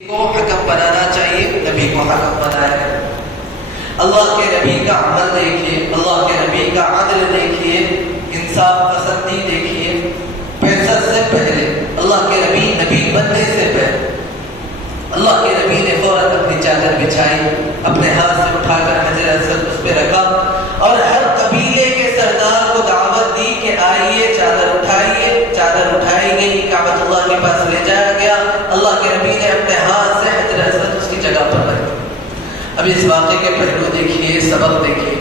کو حکم بنانا چاہیے، نبی کو حکم بنایا۔ اللہ کے نبی کا عمل دیکھیے، اللہ کے نبی کا عدل دیکھیے، انصاف پسندی دیکھیے۔ بعثت سے پہلے اللہ کے نبی نبی بننے سے پہلے اللہ کے نبی نے فوراً اپنی چادر بچھائی، اپنے ہاتھ سے اٹھا کر حجر اسود اس پہ رکھا اور ہر قبیلے کے سردار کو دعوت دی کہ آئیے چادر اٹھائیے۔ چادر اٹھائی گئی، کعبۃ اللہ کے پاس لے جایا گیا، اللہ کے نبی نے اپنے ہاتھ سے حجر اسود اس کی جگہ پر رکھا۔ اب اس واقعے کے پہلو دیکھیے، سبق دیکھیے۔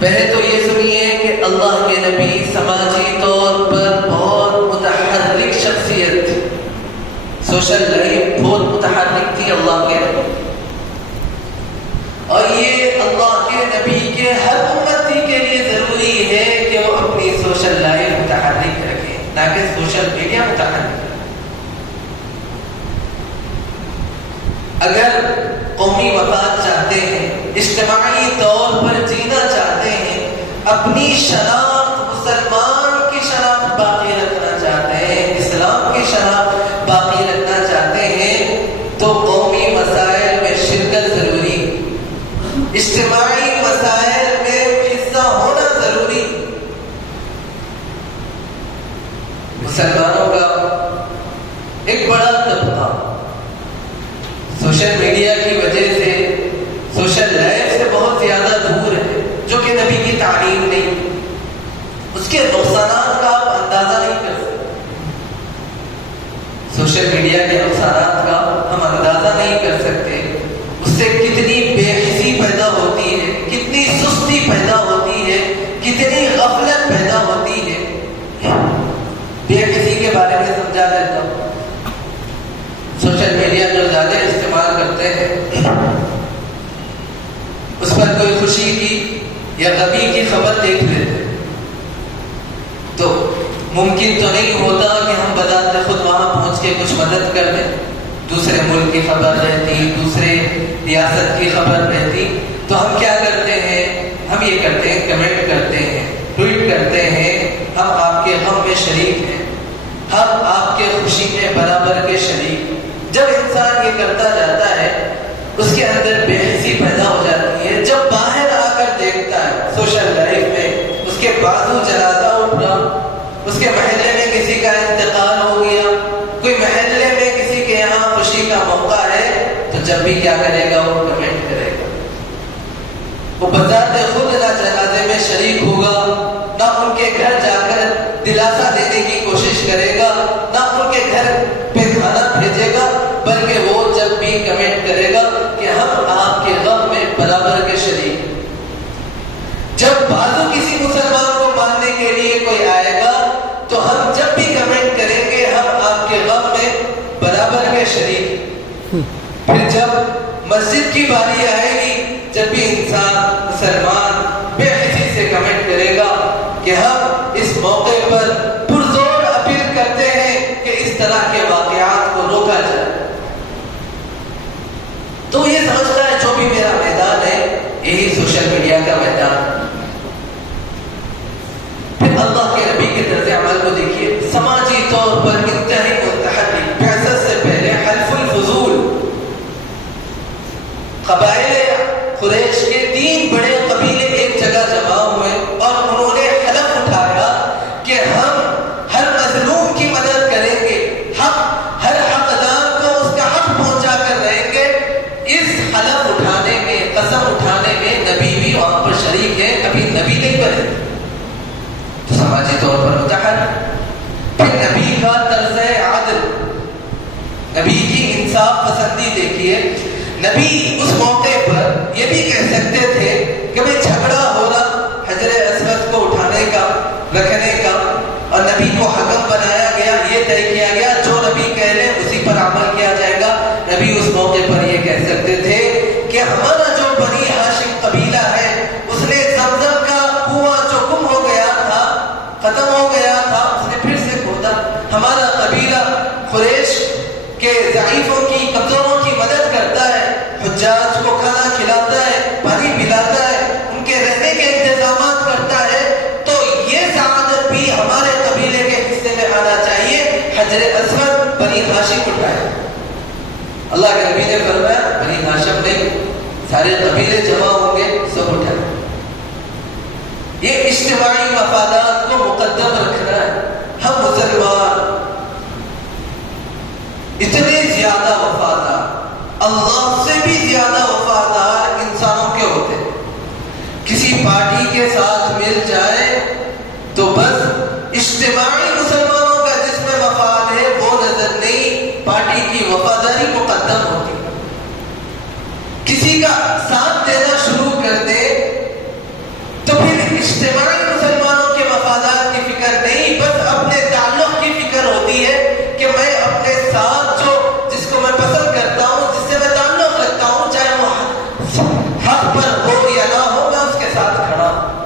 پہلے تو یہ سنیے کہ اللہ کے نبی سماجی طور پر بہت متحرک شخصیت تھی، سوشل لائف بہت متحرک تھی اللہ کے نبی، اور یہ اللہ کے نبی کے ہر امتی کے لیے ضروری ہے کہ وہ اپنی سوشل لائف متحرک رکھے، نہ کہ سوشل میڈیا متحرک رکھے۔ اگر قومی مفاد چاہتے ہیں، اجتماعی طور پر جینا چاہتے ہیں، اپنی شناخت مسلمان کی شناخت باقی رکھنا چاہتے ہیں، اسلام کی شناخت باقی رکھنا چاہتے ہیں، تو قومی مسائل میں شرکت ضروری، اجتماعی مسائل میں حصہ ہونا ضروری۔ مسلمانوں کا ایک بڑا طبقہ سوشل میڈیا کی وجہ سے، سوشل لائف سے بہت زیادہ دور ہے، جو کہ نبی کی تعلیم نہیں، اس کے نقصانات کا آپ اندازہ نہیں کر سکتے۔ سوشل میڈیا کے نقصانات کا ہم اندازہ نہیں کر سکتے، اس سے کتنی بے حسی پیدا ہوتی ہے، کتنی سستی پیدا ہوتی ہے، کتنی غفلت پیدا ہوتی ہے۔ بے حسی کے بارے میں سمجھا دیتا ہوں۔ سوشل میڈیا جو زیادہ استعمال کرتے ہیں، اس پر کوئی خوشی کی یا غمی کی خبر دیکھ لیتے تو ممکن تو نہیں ہوتا کہ ہم بذات خود وہاں پہنچ کے کچھ مدد کر دیں۔ دوسرے ملک کی خبر رہتی، دوسرے ریاست کی خبر رہتی، تو ہم کیا کرتے ہیں؟ ہم یہ کرتے ہیں، کمنٹ کرتے ہیں، ٹویٹ کرتے ہیں، ہم آپ کے غم میں شریک ہیں، ہم آپ کے خوشی میں برابر کے شریک ہیں۔ جب انسان یہ کرتا جاتا ہے، اس کے اندر بے حسی پیدا ہو جاتی ہے۔ جب باہر آ کر دیکھتا ہے سوشل لائف میں اس کے بازو جنازہ اٹھ رہا، اس کے محلے میں کسی کا انتقال ہو گیا، کوئی محلے میں کسی کے یہاں خوشی کا موقع ہے، تو جب بھی کیا کرے گا؟ وہ کمنٹ کرے گا۔ وہ بذات خود نہ جنازے میں شریک ہوگا، نہ ان کے گھر جا کر دلاسا دینے کی کوشش کرے گا، نہ ان کے گھر پہ کھانا بھیجے گا، بلکہ وہ جب بھی کمنٹ کرے گا کہ ہم آپ کے غم میں برابر کے شریک ہیں۔ جب بازو کسی مسلمان کو ماننے کے لیے کوئی آئے گا تو ہم جب بھی کمنٹ کریں گے ہم آپ کے غم میں برابر کے شریک ہیں۔ پھر جب مسجد کی باری آئے گی، جب بھی انسان مسلمان بے حسی سے کمنٹ کرے گا کہ ہم اس موقع پر پرزور اپیل کرتے ہیں کہ اس طرح کے واقعات کو روکا جائے، تو یہ سمجھتا ہے جو بھی میرا میدان ہے یہی سوشل میڈیا کا میدان۔ پھر اللہ کے نبی کے طرز عمل کو دیکھیے، سماجی طور پر انتہائی متحرک۔ بعثت سے پہلے حلف الفضول، قبائل قریش کے 3 بڑے قبیلے ایک جگہ جمع ہوئے اور انہوں نے حلف اٹھایا کہ ہم ہر مظلوم کی مدد کریں گے، ہر حقدار کو اس کا حق پہنچا کر رہیں گے۔ اس حلف اٹھانے میں، قسم اٹھانے میں نبی بھی وہاں پر شریک ہے، کبھی نبی نہیں بنے، تو سماجی طور پر متحرک۔ پھر نبی کا طرز عدل، نبی کی انصاف پسندی دیکھیے۔ نبی اس موقع پر یہ بھی کہہ سکتے تھے کہ بھئی جھگڑا ہو رہا حجر اسود کو اٹھانے کا، رکھنے کا، اور نبی کو حکم بنایا گیا، یہ طے کیا گیا جو نبی کہہ لیں اسی پر عمل کیا جائے گا۔ نبی اس موقع پر یہ کہہ سکتے تھے کہ ہمارا جو بنی ہاشم قبیلہ ہے، اس نے زمزم کا کنواں جو گم ہو گیا تھا، ختم ہو گیا تھا، اس نے پھر سے کھودا۔ ہمارا قبیلہ قریش کے ضعیفوں کی، کمزوروں کی مدد کرتا ہے، حجاج کو کھانا کھلاتا ہے، پانی پلاتا ہے، ان کے رہنے کے انتظامات کرتا ہے، تو یہ سعادت بھی ہمارے قبیلے کے حصے میں آنا چاہیے۔ حجر اسود بنی ہاشم اٹھایا. اللہ کے نبی نے فرمایا بنی ہاشم نہیں، سارے قبیلے جمع ہوں گے، سب اٹھائے. یہ اجتماعی مفادات کو مقدم رکھنا ہے. ہم مسلمان اتنے زیادہ وفادار، اللہ سے بھی زیادہ وفادار انسانوں کے ہوتے ہیں. کسی پارٹی کے ساتھ مل جائے تو بس اجتماعی مسلمانوں کا جس میں مفاد ہے وہ نظر نہیں، پارٹی کی وفاداری مقدم ہوتی. کسی کا ساتھ دینا شروع کر دے تو پھر اجتماعی مسلمانوں کے مفادات کی فکر نہیں، بس اپنے تعلق کی فکر ہوتی ہے کہ میں اپنے ساتھ جو جس کو میں پسند کرتا ہوں، جس سے میں تعلق رکھتا ہوں، چاہے وہ حق پر ہو یا نہ ہو، میں اس کے ساتھ کھڑا ہوں.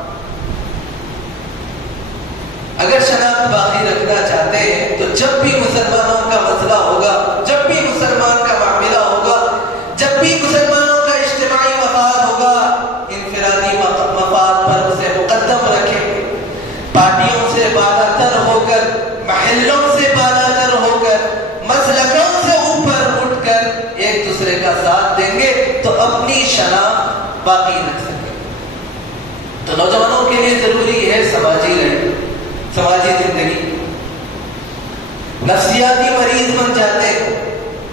اگر شناخت باقی رکھنا چاہتے ہیں تو جب بھی مسلمانوں کا مسئلہ ہوگا، جب بھی مسلمان کا معاملہ ہوگا، جب بھی مسلمانوں کا اجتماعی مفاد ہوگا، انفرادی مفاد پر اسے مقدم رکھیں. پارٹیوں سے بالا تر ہو کر، محلوں سے بالا تر ہو کر، مسلکوں سے اوپر اٹھ کر ایک دوسرے کا ساتھ دیں گے تو اپنی شناخت باقی رکھ سکیں. تو نوجوانوں کے لیے ضروری ہے سماجی لڑائی، سماجی زندگی. نفسیاتی مریض بن جاتے،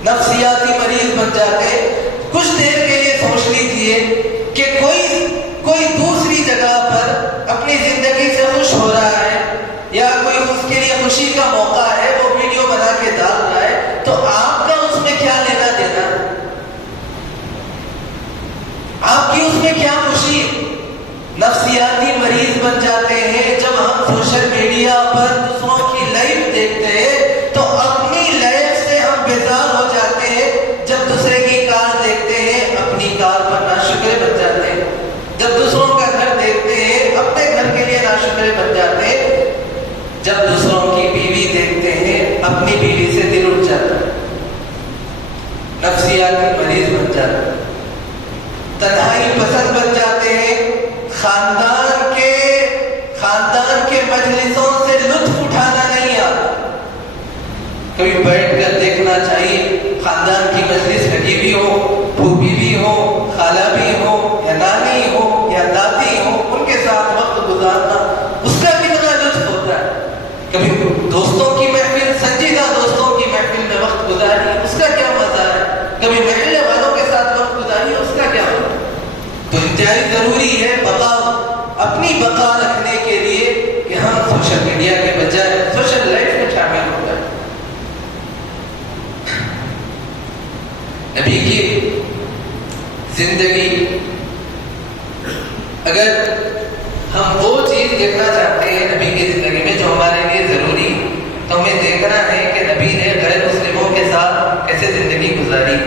نفسیاتی مریض بن جاتے. کچھ دیر کے لیے سوچ لیجیے کہ کوئی دوسری جگہ پر اپنی زندگی سے خوش ہو رہا ہے یا کوئی اس کے لیے خوشی کا موقع ہے، وہ ویڈیو بنا کے ڈال رہا ہے، تو آپ کا اس میں کیا لینا دینا؟ آپ کی اس میں کیا خوشی؟ نفسیاتی مریض بن جاتے ہیں جب ہم سوشل میڈیا پر دوسروں کی لائف دیکھتے ہیں تو اپنی لائف سے ہم بیزار ہو جاتے ہیں. جب دوسرے کی کار دیکھتے ہیں اپنی کار پر ناشکرے بن جاتے ہیں. جب دوسروں کا گھر دیکھتے ہیں اپنے گھر کے لیے ناشکرے بن جاتے ہیں. جب دوسروں کی بیوی دیکھتے ہیں اپنی بیوی سے دل اٹھ جاتا ہے. نفسیاتی مریض بن جاتے ہیں، تنہائی پسند بن جاتے ہیں. خاندان کے مجلسوں سے لطف اٹھانا نہیں آتا. کبھی بیٹھ کر دیکھنا چاہیے، خاندان کی مجلس لگی بھی ہو، پھوپھی بھی ہو، خالہ بھی ہو، یا نانی ہو یا دادی ہو، ان کے ساتھ وقت گزارنا اس کا کتنا لطف ہوتا ہے. کبھی دوستوں کی محفل، سنجیدہ دوستوں کی محفل میں وقت گزاری، اس کا کیا مزہ ہے. کبھی محلے والوں کے ساتھ وقت گزاری، اس کا کیا مزہ. تو انتہائی ضروری ہے اپنی بقا رکھنے کے لیے کہ ہم سوشل میڈیا کے بجائے سوشل لائف میں شامل ہو جائیں. نبی کی زندگی، اگر ہم وہ چیز دیکھنا چاہتے ہیں نبی کی زندگی میں جو ہمارے لیے ضروری، تو ہمیں دیکھنا ہے کہ نبی نے غیر مسلموں کے ساتھ کیسے زندگی گزاری.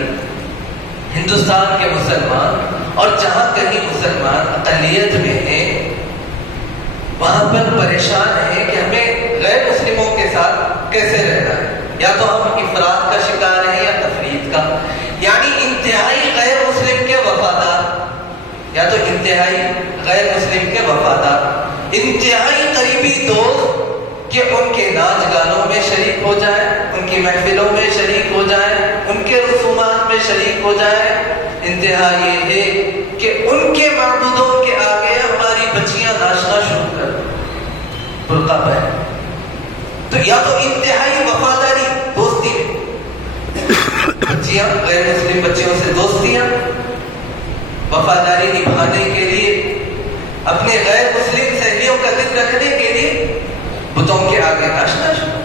ہندوستان کے مسلمان اور جہاں کہیں مسلمان اقلیت میں ہیں وہاں پر پریشان ہیں کہ ہمیں غیر مسلموں کے ساتھ کیسے رہنا ہے. یا تو ہم افراد کا شکار ہیں یا تفرید کا، یعنی انتہائی غیر مسلم کے وفادار، یا تو انتہائی غیر مسلم کے وفادار، انتہائی قریبی دوست کہ ان کے ناچ گانوں میں شریک ہو جائیں، ان کی محفلوں میں شریک ہو جائیں، ان کے رسومات میں شریک ہو جائیں. انتہا یہ ہے کہ ان کے معبودوں کے آگے ہماری بچیاں ناچنا شروع کر دیں برقع پہن. تو یا تو انتہائی وفاداری دوستی ہے، بچیاں غیر مسلم بچیوں سے دوستیاں، وفاداری نبھانے کے لیے، اپنے غیر مسلم سہیلیوں کا دل رکھنے کے لیے بتوں کے آگے ناچنا شروع.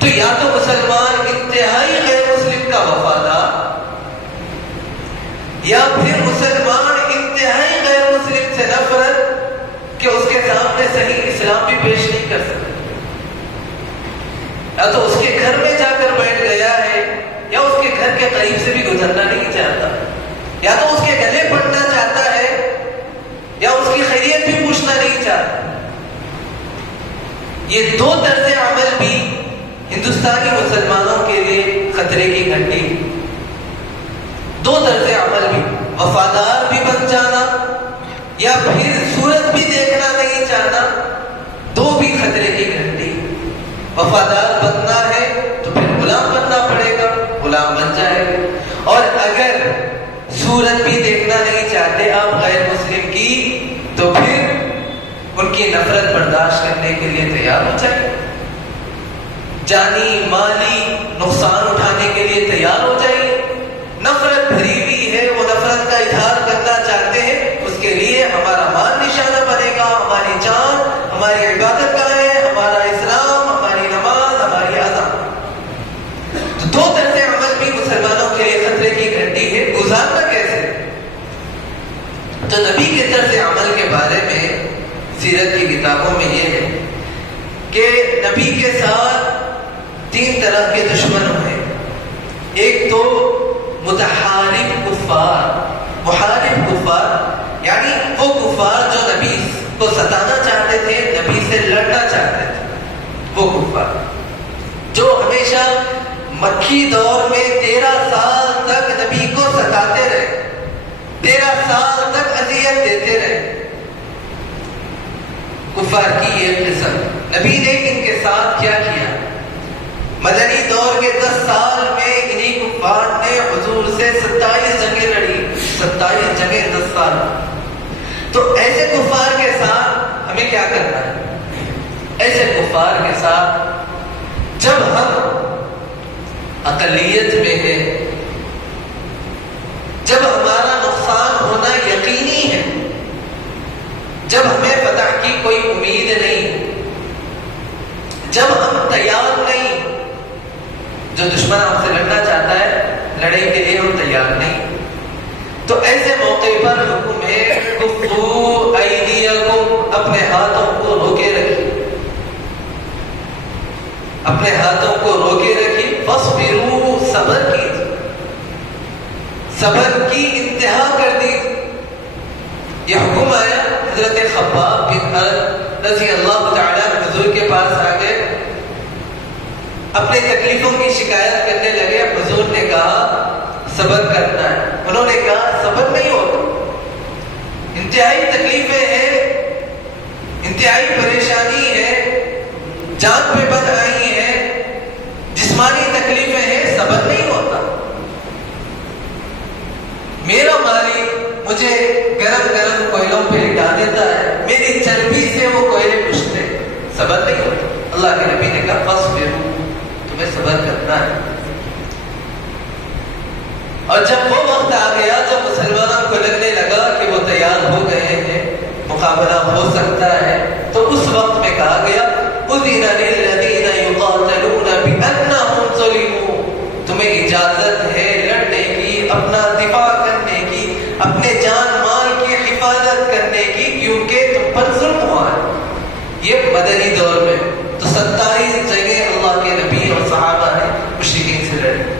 تو یا تو مسلمان انتہائی غیر مسلم کا وفادار، یا پھر مسلمان انتہائی غیر مسلم سے نفرت کہ اس کے سامنے صحیح اسلام بھی پیش نہیں کر سکتا. یا تو اس کے گھر میں جا کر بیٹھ گیا ہے، یا اس کے گھر کے قریب سے بھی گزرنا نہیں چاہتا، یا تو اس کے گلے پڑنا چاہتا ہے، یا اس کی خیریت بھی پوچھنا نہیں چاہتا. یہ دو طرز عمل بھی ہندوستانی مسلمانوں کے لیے خطرے کی گھنٹی. دو طرز عمل بھی، وفادار بھی بن جانا یا پھر صورت بھی دیکھنا نہیں چاہنا، دو بھی خطرے کی گھنٹی. وفادار بننا غلام بن جائے گا. اور اگر صورت بھی دیکھنا نہیں چاہتے آپ غیر مسلم کی تو پھر ان کی نفرت برداشت کرنے کے لیے تیار ہو جائے، جانی مالی نقصان اٹھانے کے لیے تیار ہو جائیے. نفرت بھری ہوئی ہے، وہ نفرت کا اظہار کرنا چاہتے ہیں، اس کے لیے ہمارا مان نشانہ بنے گا، ہماری جان، ہماری عبادت گاہیں، ہمارا اسلام، ہماری نماز، ہماری اذان. تو دو طرز عمل بھی مسلمانوں کے لیے خطرے کی گھنٹی ہے. گزارنا کیسے؟ تو نبی کے طرز عمل کے بارے میں سیرت کی کتابوں میں یہ ہے کہ نبی کے ساتھ 3 طرح کے دشمن ہوئے. ایک تو متحارب کفار. محارب کفار یعنی وہ کفار جو نبی کو ستانا چاہتے تھے، نبی سے لڑنا چاہتے تھے. وہ کفار جو ہمیشہ مکی دور میں 13 سال تک نبی کو ستاتے رہے، 13 سال تک اذیت دیتے رہے. کفار کی یہ قسم. نبی نے ان کے ساتھ کیا کیا؟ مدنی دور کے 10 سال میں انہی کفار نے حضور سے 27 جنگیں لڑی. 27 جنگیں 10 سال. تو ایسے کفار کے ساتھ ہمیں کیا کرنا ہے؟ ایسے کفار کے ساتھ جب ہم اقلیت میں ہیں، جب ہمارا نقصان ہونا یقینی ہے، جب ہمیں فتح کی کوئی امید نہیں، جب ہم تیار نہیں، جو دشمن ہم سے لڑنا چاہتا ہے لڑائی کے لیے ہم تیار نہیں، تو ایسے موقع پر حکم ہے کفو ایدیکم، اپنے ہاتھوں کو روکے رکھیے، اپنے ہاتھوں کو روکے رکھیے. فاصبروا، صبر کیجیے، صبر کی انتہا کر دی. یہ حکم آیا. حضرت خباب بن ارد رضی اللہ تعالیٰ حضور کے پاس آ گئے، اپنے تکلیفوں کی شکایت کرنے لگے. حضور نے کہا صبر کرنا ہے. انہوں نے کہا صبر نہیں ہوتا، انتہائی تکلیفیں ہیں، انتہائی پریشانی ہے، جان پہ بد آئی ہے، جسمانی تکلیفیں ہیں، صبر نہیں ہوتا. میرا مالک مجھے گرم گرم کوئلوں پہ لٹا دیتا ہے، میری چربی سے وہ کوئلے کشتے، صبر نہیں ہوتا. اللہ کے نبی نے کہا فاصبروا، تمہیں صبر کرنا ہے. اور جب وہ وقت آ گیا جب مسلمانوں کو لگنے لگا کہ وہ تیار ہو گئے ہیں، مقابلہ ہو سکتا ہے، تو اس وقت میں کہا گیا اذن للذین یقاتلون بانہم ظلموا، تمہیں اجازت ہے لڑنے کی، اپنا دفاع کرنے کی، اپنے جان مال کی حفاظت کرنے کی، کیونکہ تم پر ظلم ہوا ہے. یہ مدنی دور میں تو 27 جگہ اللہ کے نبی اور صحابہ نے مشرکین سے لڑے.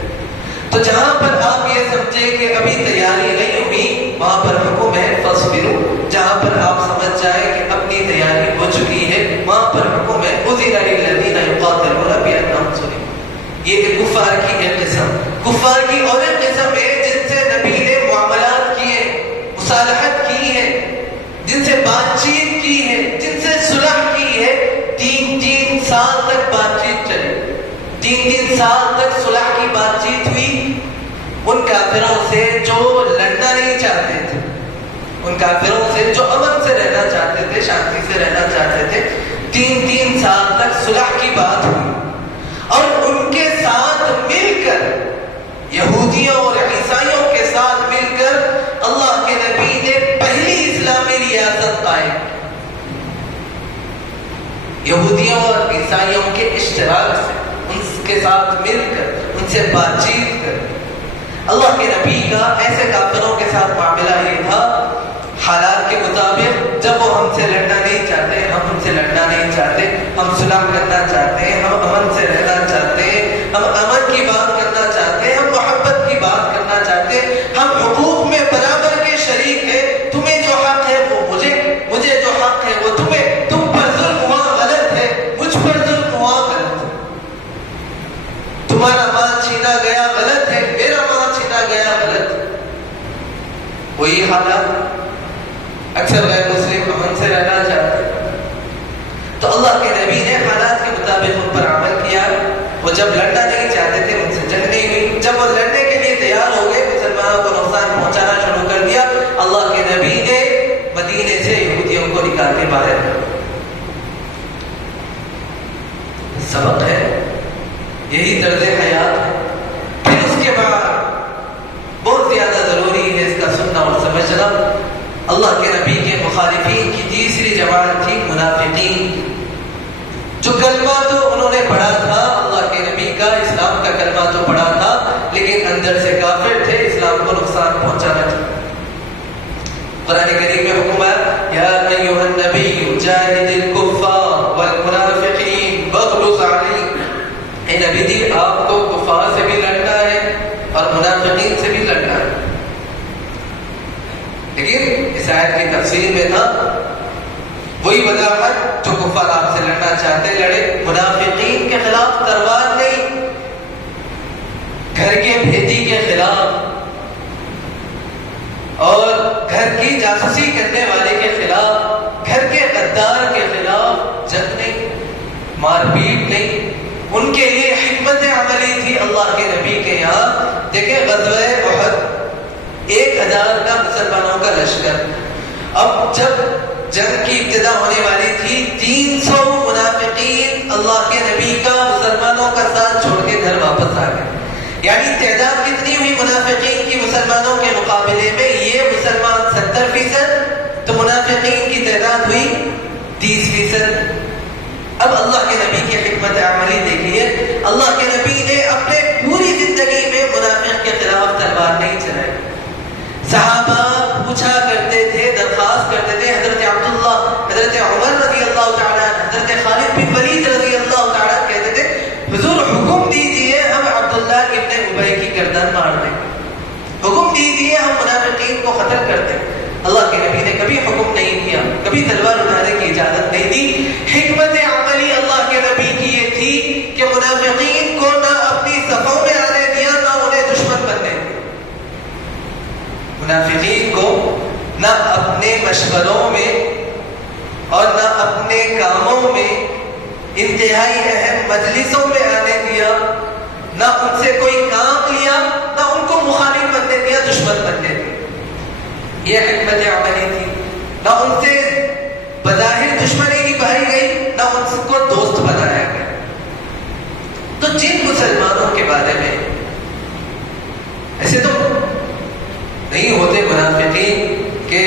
تو جہاں پر آپ یہ سمجھے کہ ابھی تیاری نہیں ہوئی، وہاں پر حکم ہے فاصبروا. جہاں پر آپ سمجھ جائیں کہ اپنی تیاری ہو چکی ہے، وہاں پر حکم ہے اذن للذین یقاتلون بانہم ظلموا. یہ کفار کی ایک قسم. کفار کی اور ایک قسم ہے جن سے نبی نے معاملات کیے، مصالحت کی ہے، جن سے بات چیت کی ہے، جن سے صلح کی ہے. 3 سال تک بات چیت چلی، 3 سال تک صلح کی بات چیت ہوئی. ان کافروں سے جو لڑنا نہیں چاہتے تھے، ان کافروں سے جو امن سے رہنا چاہتے تھے، شانتی سے رہنا چاہتے تھے، 3 سال تک صلح کی بات ہوئی. اور ان کے ساتھ مل کر، یہودیوں اور عیسائیوں کے ساتھ مل کر اللہ کے نبی نے پہلی اسلامی ریاست قائم کی. یہودیوں اور عیسائیوں کے اشتراک سے، ان کے ساتھ مل کر، ان سے بات چیت کر. اللہ کے نبی کا ایسے کافروں کے ساتھ معاملہ یہ تھا، حالات کے مطابق جب وہ ہم سے لڑنا نہیں چاہتے، ہم ان سے لڑنا نہیں چاہتے، ہم صلح کرنا چاہتے ہیں، ہم امن سے رہنا چاہتے ہیں، ہم امن کی بات کرنا چاہتے ہیں، ہم محبت کی بات کرنا چاہتے ہیں، ہم حقوق میں برابر کے شریک ہیں. تمہیں جو حق ہے وہ مجھے جو حق ہے وہ تمہیں. تم پر ظلم ہوا غلط ہے، مجھ پر ظلم ہوا غلط ہے. تمہارا مال چھینا گیا غلط ہے، میرا مال چھینا گیا غلط ہے. وہی حالات اکثر غیر مسلم امن سے رہنا چاہتے ہیں. تو اللہ کے نبی نے حالات کے مطابق ان پر عمل کیا. وہ جب لڑنا نہیں چاہتے تھے ان سے جنگ نہیں ہوئی، جب وہ جماعت تھی منافقین، جو کلمہ تو انہوں نے پڑھا تھا اللہ کے نبی کا، اسلام کا کلمہ تو پڑھا تھا، لیکن اندر سے کافر تھے، اسلام کو نقصان پہنچانا تھا۔ قرآن کریم میں حکم ہے یا ایھا النبی جاہد الکفار والمنافقین واغلظ علیہم، اے نبی جی آپ کو کفار سے بھی لڑنا ہے اور منافقین سے بھی لڑنا ہے۔ لیکن اس آیت کی تفسیر میں تھا وہی وضاحت، جو کفار آپ سے لڑنا چاہتے لڑے، منافقین کے خلاف تلوار نہیں، گھر کے بھیدی کے خلاف اور گھر کی جاسوسی کرنے والے کے خلاف، گھر کے غدار کے خلاف جنگ نہیں، مار پیٹ نہیں۔ ان کے لیے حکمت عملی تھی اللہ کے نبی کے یہاں۔ دیکھیں غزوہ احد 1000 کا مسلمانوں کا لشکر، اب جب جنگ کی ابتدا ہونے والی تھی 300 منافقین اللہ کے نبی کا مسلمانوں کا ساتھ چھوڑ کے گھر واپس آ گئے۔ یعنی تعداد کتنی ہوئی منافقین کی مسلمانوں کے مقابلے میں؟ یہ مسلمان 70%، تو منافقین کی تعداد ہوئی 30%۔ اب اللہ کے نبی کی حکمت عملی دیکھیے، اللہ کے نبی نے اپنے پوری زندگی میں منافق کے خلاف تلوار نہیں چلائی۔ صحابہ پوچھا کرتے تھے، درخواست کرتے تھے، حضرت عبداللہ، حضرت عمر رضی اللہ تعالیٰ، حضرت خالد بن ولید رضی اللہ تعالیٰ کہتے تھے حضور حکم دیجئے ہم عبداللہ ابن ابی کی گردن مار دیں، حکم دیجئے ہم منافقین کو قتل کر دیں۔ اللہ کے نبی نے کبھی حکم نہیں کیا، کبھی تلوار اٹھانے کی اجازت نہیں دی۔ حکمت عملی اللہ کے نبی کی یہ تھی کہ منافقین کو نہ اپنی صفوں میں آنے دیا، نہ انہیں دشمن بننے دیا۔ منافقین کو نہ اپنے مشوروں میں اور نہ اپنے کاموں میں، انتہائی اہم مجلسوں میں آنے دیا، نہ ان سے کوئی کام لیا، نہ ان کو مخالف بننے دیا، دشمن بننے دیا۔ یہ حکمت عملی تھی۔ نہ ان سے بظاہر دشمنی نبھائی گئی، نہ ان کو دوست بنایا گیا۔ تو جن مسلمانوں کے بارے میں ایسے تو نہیں ہوتے منافقین کہ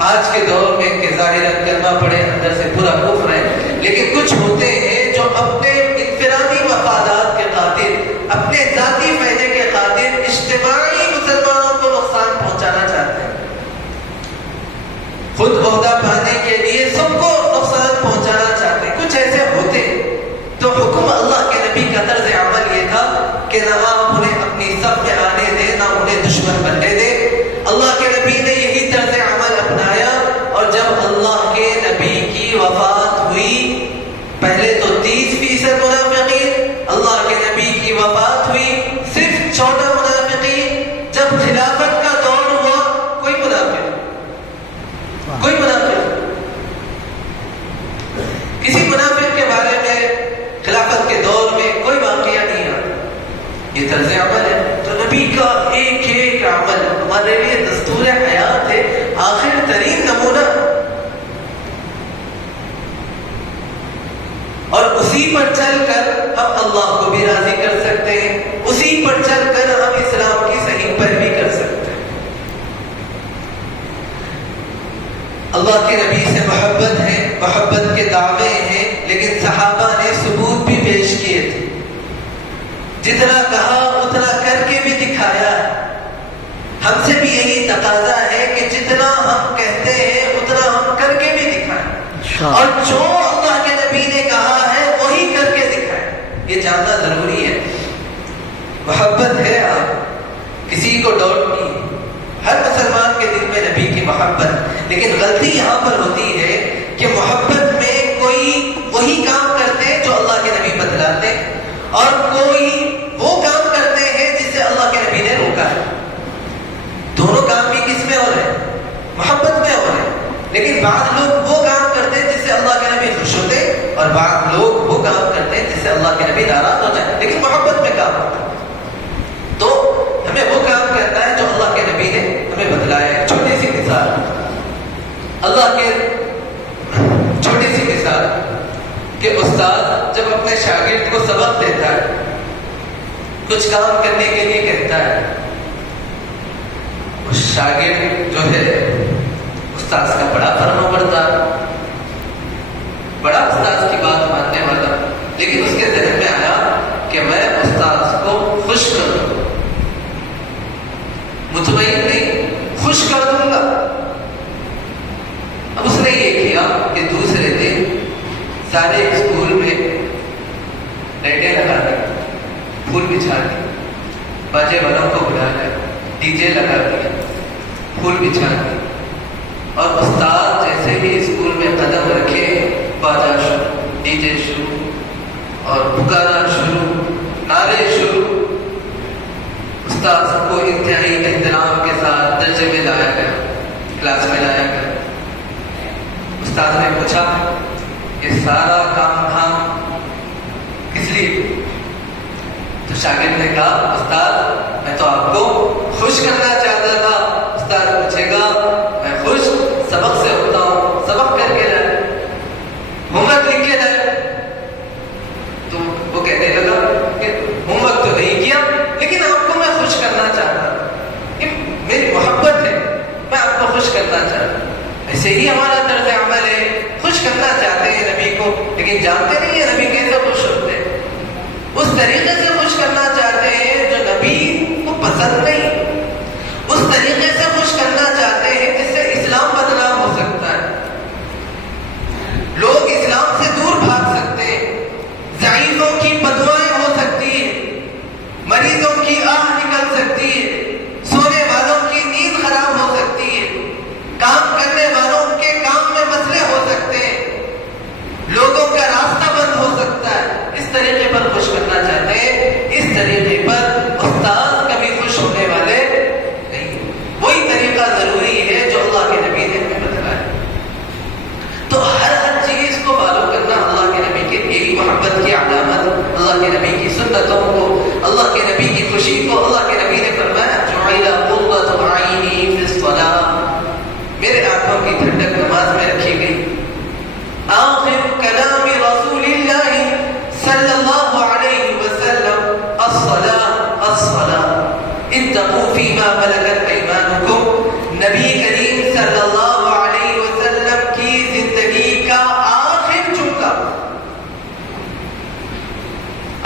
آج کے دور میں کہ ظاہراً کلمہ پڑھے اندر سے پورا کفر ہے، لیکن کچھ ہوتے ہیں جو اپنے انفرادی مفادات کے خاطر، اپنے ذاتی فائدے کے خاطر اجتماعی مسلمانوں کو نقصان پہنچانا چاہتے ہیں، خود عہدہ پانے کے لیے سب کو نقصان پہنچانا چاہتے ہیں۔ کچھ ایسے ہوتے تو حکم اللہ کے نبی کا طرز عمل یہ تھا کہ نہ آپ انہیں اپنی صف میں آنے دیں، نہ انہیں دشمن بننے دیں۔ اللہ کے نبی نے یہی طرز عمل اپنایا، اور جب اللہ کے نبی کی وفات ہوئی، پہلے تو 30% منافقین، اللہ کے نبی کی وفات ہوئی صرف 14 منافقین۔ جب خلافت کا دور ہوا کوئی منافق کسی منافق کے بارے میں خلافت کے دور میں کوئی واقعہ نہیں آتا۔ یہ طرز عمل ہے تو نبی کا ایک ایک عمل ہمارے لیے دستور حیات ہے، آخر ترین نمونہ، اور اسی پر چل کر ہم اللہ کو بھی راضی کر سکتے ہیں، اسی پر چل کر ہم اسلام کی صحیح پیروی کر سکتے ہیں۔ اللہ کے نبی سے محبت ہے، محبت کے دعوے ہیں، لیکن صحابہ نے ثبوت بھی پیش کیے تھے، جتنا کہا اتنا کر کے بھی دکھایا۔ ہم سے بھی یہی تقاضا ہے کہ جتنا ہم کہتے ہیں اتنا ہم کر کے بھی دکھائیں، اور جو اللہ کے نبی نے کہا ہے وہی کر کے دکھائیں۔ یہ جاننا ضروری ہے۔ محبت ہے، آپ کسی کو ڈاؤٹ نہیں، ہر مسلمان کے دل میں نبی کی محبت، لیکن غلطی یہاں پر ہوتی ہے کہ محبت میں کوئی وہی کام کرتے ہیں جو اللہ کے نبی بتلاتے ہیں، اور کوئی وہ کام کرتے ہیں جس سے اللہ کے نبی نے روکا ہے۔ دونوں کام بھی کس میں ہو رہے ہیں؟ محبت میں ہو رہے ہیں، لیکن بعض لوگ وہ کام کرتے ہیں جس سے اللہ کے نبی خوش ہوتے ہیں، اور بعض لوگ وہ کام کرتے ہیں جس سے اللہ کے نبی ناراض ہو جائے، لیکن محبت میں کام ہوتا ہے۔ تو ہمیں وہ کام کرنا ہے جو اللہ کے نبی نے ہمیں بتلایا ہے۔ چھوٹی سی مثال، اللہ کے چھوٹی سی مثال کہ استاد جب اپنے شاگرد کو سبق دیتا ہے، کچھ کام کرنے کے لیے کہتا ہے، شاگرد جو ہے استاد کا بڑا فرما بردار، بڑا استاذ کی بات ماننے والا، لیکن اس کے ذہن میں آیا کہ میں استاذ کو خوش کر دوں، مطمئن نہیں، خوش کر دوں گا۔ اب اس نے یہ کیا کہ دوسرے دن سارے اسکول میں لائٹیں لگا دی، پھول بچھا دی، باجے والوں کو بلا لیا، ڈی جے لگا دیا، پھول بچھا دی، اور استاد جیسے ہی اسکول میں قدم رکھے باجا شروع، ڈی جے شروع، اور پکارا شروع، نعرے شروع۔ استاد کو انتہائی احترام کے ساتھ درجے میں لایا گیا، کلاس میں لایا گیا۔ استاد نے پوچھا یہ سارا کام دھام کس لیے؟ تو شاگرد نے کہا استاد میں تو آپ کو خوش کرنا چاہتا تھا۔ استاد پوچھے گا میں خوش سبق سے ہوتا ہوں، سبق کر کے جائے، ہوم ورک لکھ کے جائے۔ تو وہ کہنے لگا کہ ہوم ورک تو نہیں کیا لیکن آپ کو میں خوش کرنا چاہتا ہوں، یہ میری محبت ہے، میں آپ کو خوش کرنا چاہتا ہوں۔ ایسے ہی ہمارا طرز عمل ہے، خوش کرنا چاہتے ہیں نبی کو، لیکن جانتے نہیں ہیں نبی کیسے خوش ہوتے ہیں۔ اس طریقے سے خوش کرنا چاہتے ہیں جو نبی کو پسند نہیں، اس طریقے سے خوش کرنا چاہتے ہیں جس سے اسلام بدنام ہو سکتا ہے، لوگ اسلام سے دور بھاگ سکتے ہیں، ضعیفوں کی بددعائیں ہو سکتی ہیں، مریضوں کی آہ نکل سکتی ہے، سونے والوں کی نیند خراب ہو سکتی ہے، کام کرنے والوں کے کام میں مسئلے ہو سکتے ہیں، لوگوں کا راستہ بند ہو سکتا ہے۔ اس طریقے پر خوش کرنا چاہتے ہیں، اس طریقے پر استاد کبھی خوش ہونے والے نہیں۔ وہی طریقہ ضروری ہے جو اللہ کے نبی نے ہمیں بتلایا۔ تو ہر چیز کو فالو کرنا اللہ کے نبی کے یہی محبت کی علامت، اللہ کے نبی کی سنتوں کو، اللہ کے نبی کی خوشی کو۔ اللہ کے نبی نے فرمایا جعل قرۃ عینی فی الصلاۃ، میرے آنکھوں کی ٹھنڈک نماز میں رکھی گئی۔ آخر کلام رسول اللہ صلی اللہ علیہ وسلم الصلاۃ الصلاۃ اتقوا فیما ملکت ایمانکم، نبی کریم صلی اللہ علیہ وسلم کی زندگی کا آخر جملہ،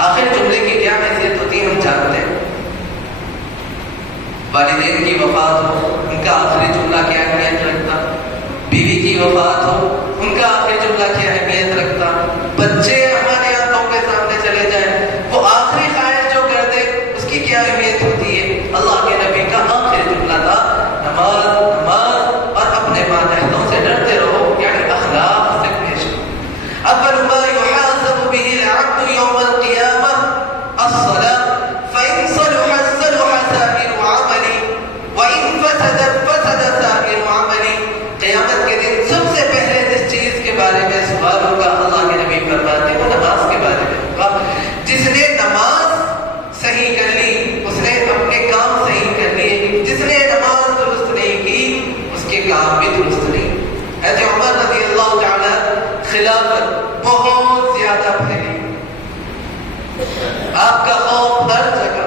آخر جملے کی کیا حیثیت ہوتی ہے ہم جانتے ہیں۔ والدین کی وفات ہو ان کا آخری جملہ کیا اہمیت رکھتا، بیوی کی وفات ہو ان کا آخری جملہ کیا اہمیت رکھتا، بچے ہمارے آنکھوں کے سامنے چلے جائیں وہ آخری خواہش جو کر دے اس کی کیا اہمیت ہوتی ہے۔ اللہ کے نبی کا آخری جملہ تھا نماز نماز، اور اپنے ماتحتوں سے ڈرتے رہو، یعنی اخلاق سے پیش کرو۔ اول ما يحاسب به العبد يوم القيامة الصلاة فإن صلحت صلح سائر عمله وإن فسدت فسد سائر عمله۔ قیامت کے دن سب سے پہلے جس چیز کے بارے میں سوال ہوگا، اللہ کے نبی فرماتے ہیں وہ نماز کے بارے میں ہوگا۔ جس نے نماز صحیح کر لی اس نے اپنے کام صحیح کر لیے، جس نے نماز درست نہیں کی اس کے کام بھی درست نہیں۔ حضرت عمر رضی اللہ تعالی خلافت بہت زیادہ پھیلی، آپ کا خوف ہر جگہ۔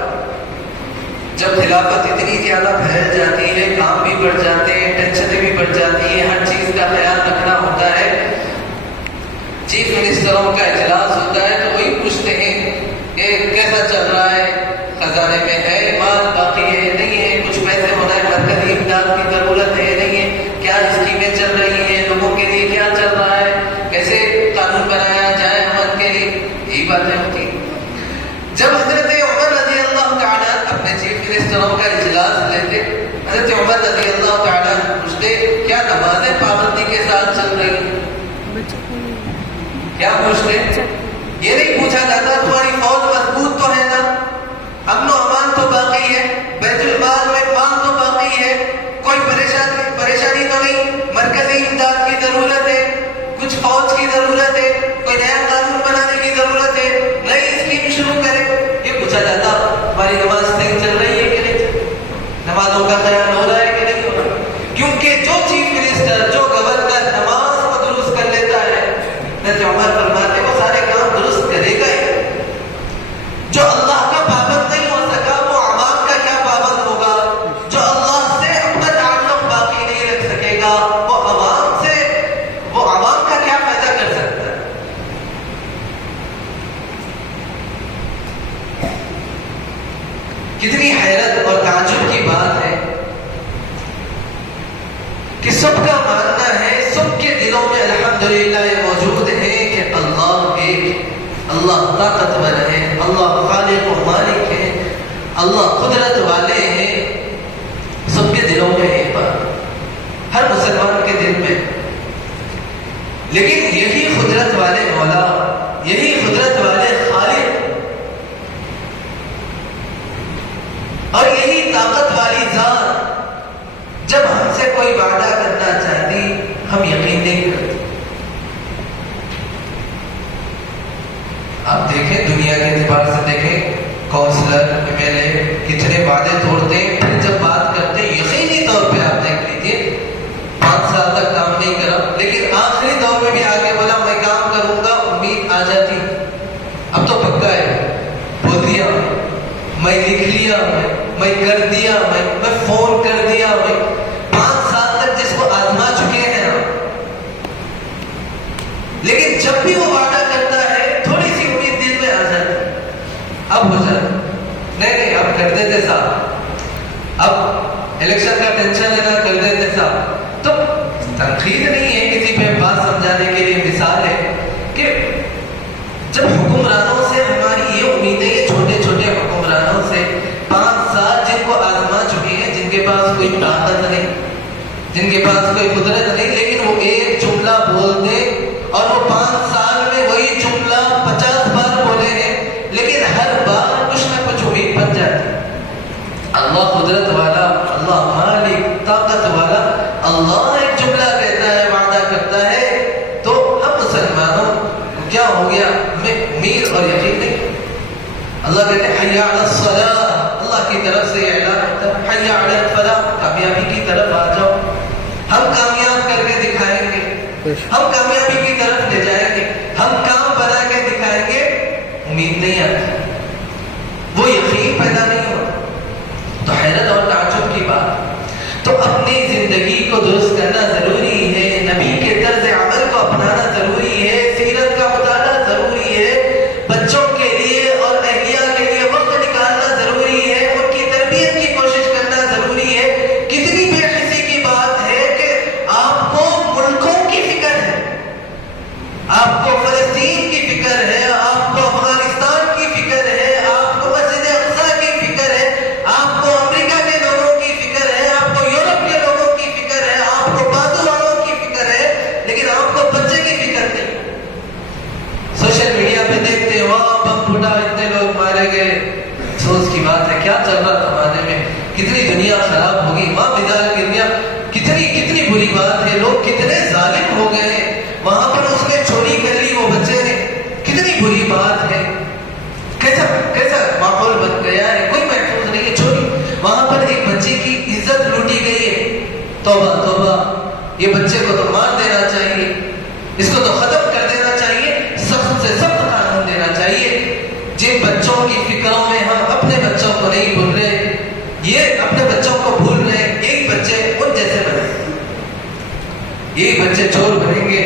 جب خلافت اتنی زیادہ پھیل جاتی ہے، کام بھی بڑھ جاتے ہیں، ٹینشنیں بھی بڑھ جاتی ہیں، ہر چیز کا خیال رکھنا ہوتا ہے۔ چیف منسٹروں کا اجلاس ہوتا ہے تو وہی پوچھتے ہیں کہ کیسا چل رہا ہے، خزانے میں ہے مال باقی ہے نہیں ہے، کچھ پیسے ہونا ہے، مرکزی امداد کی ضرورت ہے نہیں ہے، کیا اسکیمیں چل رہی ہیں، لوگوں کے لیے کیا چل رہا ہے، کیسے قانون بنایا جائے امن کے لیے، یہی باتیں ہوتی ہیں۔ جب حضرت عمر رضی اللہ تعالیٰ اپنے چیف منسٹروں کا اجلاس لیتے، حضرت عمر رضی اللہ تعالیٰ پوچھتے کیا نمازیں پابندی کے ساتھ چل رہی ہیں؟ کیا پوچھتے؟ یہ نہیں پوچھا جاتا تمہاری فوج مضبوط تو ہے نا، امن و امان تو باقی ہے، بیت المال میں مال تو باقی ہے، کوئی پریشانی تو نہیں، مرکزی امداد کی ضرورت ہے، کچھ فوج کی ضرورت ہے، کوئی نیا قانون بنانے کی ضرورت ہے، نئی اسکیم شروع کرے، یہ پوچھا جاتا ہماری نماز صحیح چل رہی ہے کہ نہیں چل رہی، نمازوں کا خیال ہو رہا ہے کہ نہیں ہو رہا۔ کیونکہ جو چیف منسٹر جو گورنر نماز کو درست کر لیتا ہے، حضرت عمر فرماتے وہ سارے کام درست کرے گا ہی۔ جو اللہ کا پابند نہیں ہو سکا وہ عوام کا کیا پابند ہوگا، جو اللہ سے اپنا تعلق باقی نہیں رکھ سکے گا وہ عوام کا کیا فائدہ کر سکتا ہے۔ کتنی حیرت اور تعجب کی بات ہے کہ سب کا ماننا ہے، سب کے دلوں میں الحمدللہ یہ موجود ہے کہ اللہ ایک، اللہ طاقتور ہے، اللہ خالق و مالک ہے، اللہ قدرت والے ہیں، سب کے دلوں میں ایک بات، ہر مسلمان کے دل میں۔ لیکن یہی قدرت والے مولا، یہی قدرت والے خالق اور یہی طاقت والی ذات جب ہم سے کوئی وعدہ کرنا چاہتی ہم یقین نہیں کرتے۔ آپ دیکھیں دنیا کے اعتبار سے دیکھیں، کونسلر ایم ایل اے کتنے وعدے توڑتے ہیں، پھر جب بات کرتے ہیں یقینی طور پہ آپ دیکھ لیجیے 5 سال تک کام نہیں کرا، لیکن آخری دور میں بھی آگے بولا میں کام کروں گا، امید آ جاتی اب تو پکا ہے، بول دیا میں لکھ لیا، میں کر دیا، میں فون کر دیا، میں 5 سال تک جس کو آزما چکے ہیں ہم، لیکن جب بھی وہ وعدہ کرتا ہے تھوڑی سی امید دل میں آ جاتی، اب ہو جاتا نہیں اب کر دیتے صاحب، اب الیکشن کا ٹینشن ہے نا، کر دیتے صاحب۔ تو تنقید نہیں ہے، کسی پہ بات سمجھانے کے لیے مثال ہے کہ جب حکمرانوں سے ہماری یہ امید ہے، یہ چھوٹے چھوٹے حکمرانوں سے 5 سال جن کو آزما چکے ہیں، جن کے پاس کوئی طاقت نہیں، جن کے پاس کوئی قدرت نہیں، لیکن وہ ایک جملہ بول دے اور وہ 5 سال میں وہی جملہ 50 بار بولے ہیں، لیکن ہر بار کچھ نہ کچھ امید بن جاتی۔ اللہ قدرت والا، اللہ مالک طاقت والا، اللہ ایک جملہ کہتا ہے، وعدہ کرتا ہے، تو ہم مسلمانوں کو کیا ہو گیا، ہمیں امید اور یقین نہیں۔ اللہ کہتے ہیں حی علی الصلاۃ، اللہ کی طرف سے اعلان ہوتا ہے حی علی الفلاح، کامیابی کی طرف آ جاؤ، ہم کامیاب کر کے دکھائیں گے، ہم کامیابی کی طرف لے جائیں گے، ہم کام بنا کے دکھائیں گے، امید نہیں آتی، وہ یقین پیدا نہیں ہوتا۔ تو حیرت اور تعجب کی بات، تو اپنی زندگی کو درست کرنا ضروری ہے، نبی کے طرز عمل کو اپنانا ضروری ہے، سیرت کا مطالعہ ضروری ہے، بچوں کے لیے اور اہلیہ کے لیے وقت نکالنا ضروری ہے، ان کی تربیت کی کوشش کرنا ضروری ہے۔ کتنی بے حسی کی بات ہے کہ آپ کو ملکوں کی فکر ہے، آپ کو فلسطین کی فکر ہے، آپ کو افغانستان کی فکر ہے، آپ کو مسجد اقصی کی فکر ہے، آپ کو امریکہ کے لوگوں کی فکر ہے، آپ کو یورپ کے لوگوں کی فکر ہے، آپ کو بازو والوں کی فکر ہے، لیکن آپ کو بچے کی فکر نہیں۔ سوشل میڈیا پہ دیکھتے ہیں وہاں بم پھوٹا، اتنے لوگ مارے گئے، افسوس کی بات ہے کیا چل رہا زمانے میں، کتنی دنیا خراب ہوگی، وہاں بدال گر گیا، کتنی بری بات ہے، لوگ کتنے ظالم ہو گئے ہیں، وہاں پر اس نے چوری کر لی وہ بچے نے، کتنی بری بات ہے، کیسا ماحول بن گیا ہے، کوئی محفوظ نہیں ہے، چوری، وہاں پر ایک بچے کی عزت لوٹی گئی ہے، توبہ توبہ، یہ بچے کو تو مار دینا چاہیے، اس کو تو ختم کر دینا چاہیے، سخت سے سخت قانون دینا چاہیے۔ جن بچوں کی فکروں میں ہم اپنے بچوں کو نہیں بھول رہے، یہ اپنے بچوں کو بھول رہے ہیں، ایک بچے ان جیسے بنے، ایک بچے چور بنیں گے،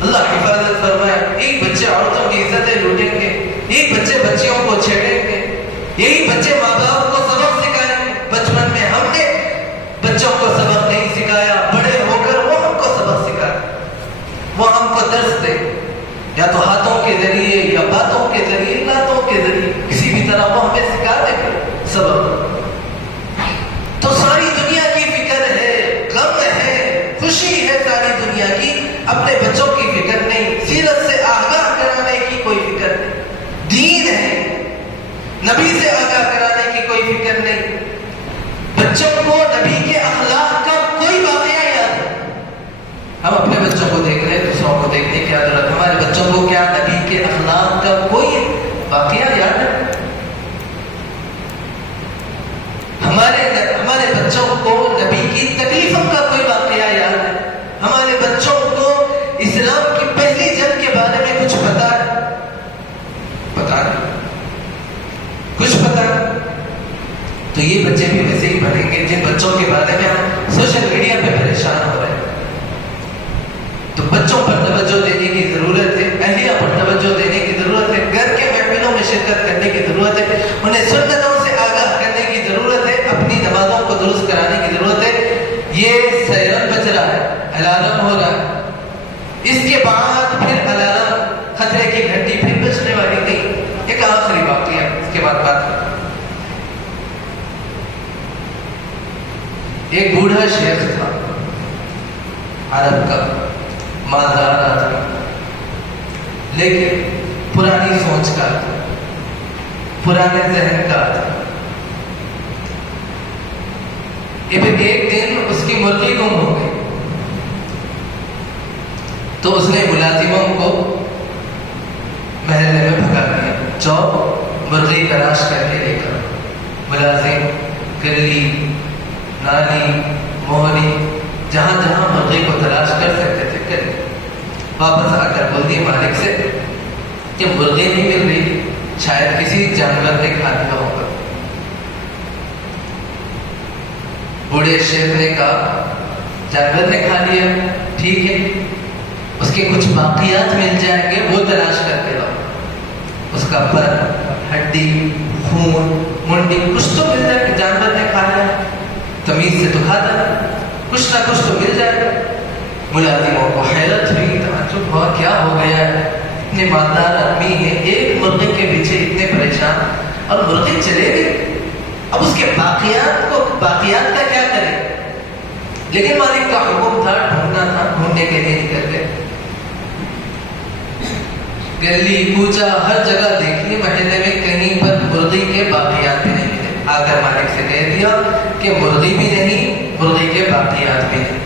اللہ حفاظت فرمائے، ایک بچے عورتوں کی عزتیں لوٹیں گے، ایک بچے بچیوں کو چھیڑیں گے، یہی بچے ماں باپ کو سبق سکھائیں گے۔ بچپن میں ہم نے بچوں کو سبق نہیں سکھایا، بڑے ہو کر وہ ہم کو سبق سکھائے، وہ ہم کو درس دے، یا تو ہاتھوں کے ذریعے یا باتوں کے ذریعے، لاتوں کے ذریعے، کسی بھی طرح وہ ہمیں سکھا دے سبق۔ تو ساری دنیا کی فکر ہے، غم ہے، خوشی ہے ساری دنیا کی، اپنے بچوں کی فکر نہیں، سیرت سے آگاہ کرانے کی کوئی فکر نہیں، دین ہے، نبی سے آگاہ کرانے کی کوئی فکر نہیں، بچوں کو نبی کے اخلاق کا کوئی واقعہ یاد ہے۔ ہم اپنے بچوں کو دیکھ رہے ہیں، دوسروں کو دیکھنے کی ضرورت، ہمارے بچوں کو کیا نبی کے اخلاق کا کوئی واقعہ یاد ہے؟ ہمارے بچوں کو نبی کی تکلیفوں کا کوئی واقعہ یاد ہے؟ ہمارے بچوں کو اسلام کی پہلی جنگ کے بارے میں کچھ پتا ہے؟ پتا نہیں، کچھ پتا نہیں۔ تو یہ بچے بھی ویسے ہی بنیں گے جن بچوں کے بارے میں ہم سوشل میڈیا پہ پریشان ہو رہے ہیں۔ تو بچوں پر توجہ دینے کی ضرورت ہے، اہلیہ پر توجہ دینے کی ضرورت ہے، گھر کے محفلوں میں شرکت کرنے کی ضرورت ہے، انہیں سنتوں سے آگاہ ایک بوڑھا شیخ تھا، عرب کا مالدار آدمی، لیکن پرانی سوچ کا تھا، پرانے ذہن کا تھا۔ ایک دن اس کی مرغی گم ہو گئی، تو اس نے ملازموں کو محلے میں بھگا دیا، جاؤ مرغی تلاش کر کے لے کر۔ ملازم گلی، نالی، موہری، جہاں جہاں مرغی کو تلاش کر سکتے تھے کر لی۔ واپس آ کر بول دی مالک سے کہ مرغی نہیں مل رہی، شاید کسی جانور نے کھا لیا ہوگا۔ بوڑھے شیخ نے کہا جانور نے کھا لیا، ٹھیک ہے، اس کے کچھ باقیات مل جائیں گے، وہ تلاش کر کے لاؤ۔ اس کا پر، ہڈی، خون، منڈی، کچھ تو مل جائے گا، جانور نے کھایا، تمیز سے تو کھاتا ہے، کچھ نہ کچھ تو مل جائے گا۔ ملازموں کو حیرت ہوئی، تعجب ہوا، کیا ہو گیا ہے، اتنے مالدار آدمی ہیں، ایک مرغی کے پیچھے اتنے پریشان، اور مرغی چلے گئی، اب اس کے باقیات کا کیا کرے؟ لیکن مالک کا حکم تھا، ڈھونڈنا تھا، ڈھونڈنے کے لیے نکل گئے، گلی کوچہ ہر جگہ دیکھنی، محلے میں کہیں پر مرغی کے باقیات بھی نہیں ملے۔ آ کر مالک سے کہہ دیا کہ مرغی بھی نہیں، مرغی کے باقیات بھی نہیں۔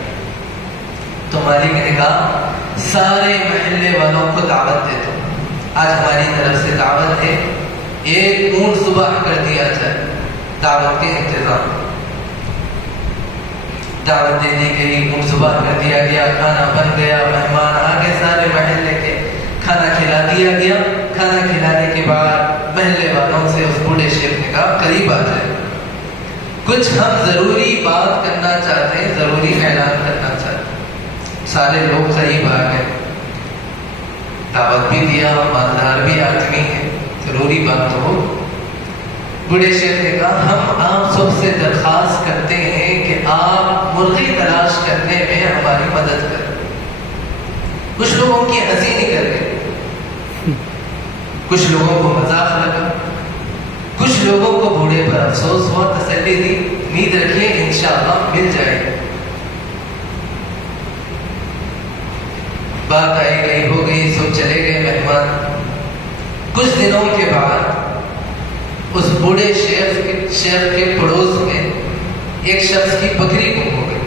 تو مالک نے کہا سارے محلے والوں کو دعوت دے دو، آج ہماری طرف سے دعوت ہے، ایک اونٹ صبح کر دیا جائے، دعوت کے انتظام۔ دعوت دے دی گئی، اونٹ صبح کر دیا گیا، کھانا بن گیا، مہمان آ گئے سارے محلے کے، کھانا کھلا دیا گیا۔ کھانا کھلانے کے بعد محلے والوں سے اس بوڑھے شیخ نے کہا قریب آ جائے، کچھ ہم ضروری بات کرنا چاہتے ہیں، ضروری اعلان کرنا چاہتے ہیں۔ سارے لوگ قریب آ گئے، دعوت بھی دیا، مالدار بھی آدمی ہے، ضروری بات تو ہو۔ بوڑھے شیخ نے کہا ہم آپ سب سے درخواست کرتے ہیں کہ آپ مرغی تلاش کرنے میں ہماری مدد کریں۔ کچھ لوگوں کی ہنسی نکل گئی، کچھ لوگوں کو مذاق لگا، کچھ لوگوں کو بوڑھے پر افسوس ہوا، تسلی دی، امید رکھیے انشاءاللہ مل جائے گا۔ بات آئی گئی ہو گئی، سب چلے گئے مہمان۔ کچھ دنوں کے بعد اس بوڑھے شیخ کے پڑوس میں ایک شخص کی بکری گم ہو گئی۔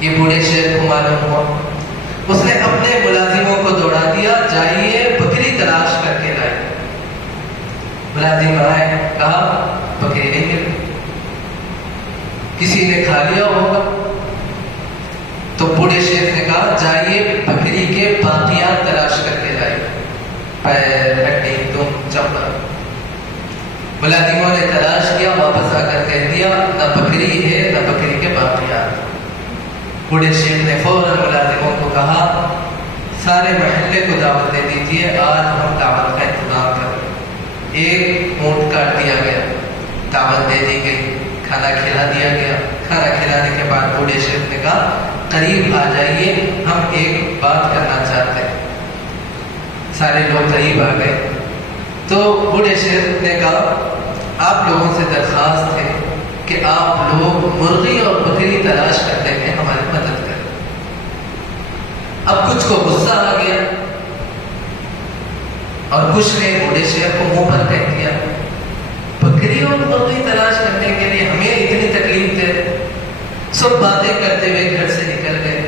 یہ بوڑھے شیخ کو معلوم ہوا، اس نے اپنے ملازموں کو دوڑا دیا، جائیے بکری تلاش کر کے لائے۔ ملازم آئے، کہا بکری نہیں مل، کسی نے کھا لیا ہوگا۔ تو بوڑھے شیخ نے کہا جائیے بکری کے باقیات تلاش کر کے لائے، پیر، ہڈی، دم، چمڑا۔ ملازموں نے تلاش کیا، واپس آ کر کہہ دیا نہ بکری ہے نہ بکری کے باقیات۔ بوڑھے شیخ نے فوراً ملازموں کو کہا سارے محلے کو دعوت دے دیجیے، آج ہم دعوت کا انتظام کریں۔ ایک اونٹ کاٹ دیا گیا، دعوت دے دی گئی، کھانا کھلا دیا گیا۔ کھانا کھلانے کے بعد بوڑھے شیخ نے کہا قریب آ جائیے، ہم ایک بات کرنا چاہتے ہیں۔ سارے لوگ قریب آ گئے تو بوڑھے شیخ نے کہا آپ لوگوں سے درخواست ہے کہ آپ لوگ مرغی اور بکری تلاش کرنے میں ہماری مدد کریں۔ اب کچھ کو غصہ آ گیا اور کچھ نے بوڑھے شیخ کو منہ پر کہہ دیا بکری اور مرغی تلاش کرنے کے لیے ہمیں اتنی تکلیف دے رہے۔ سب باتیں کرتے ہوئے گھر سے نکل گئے۔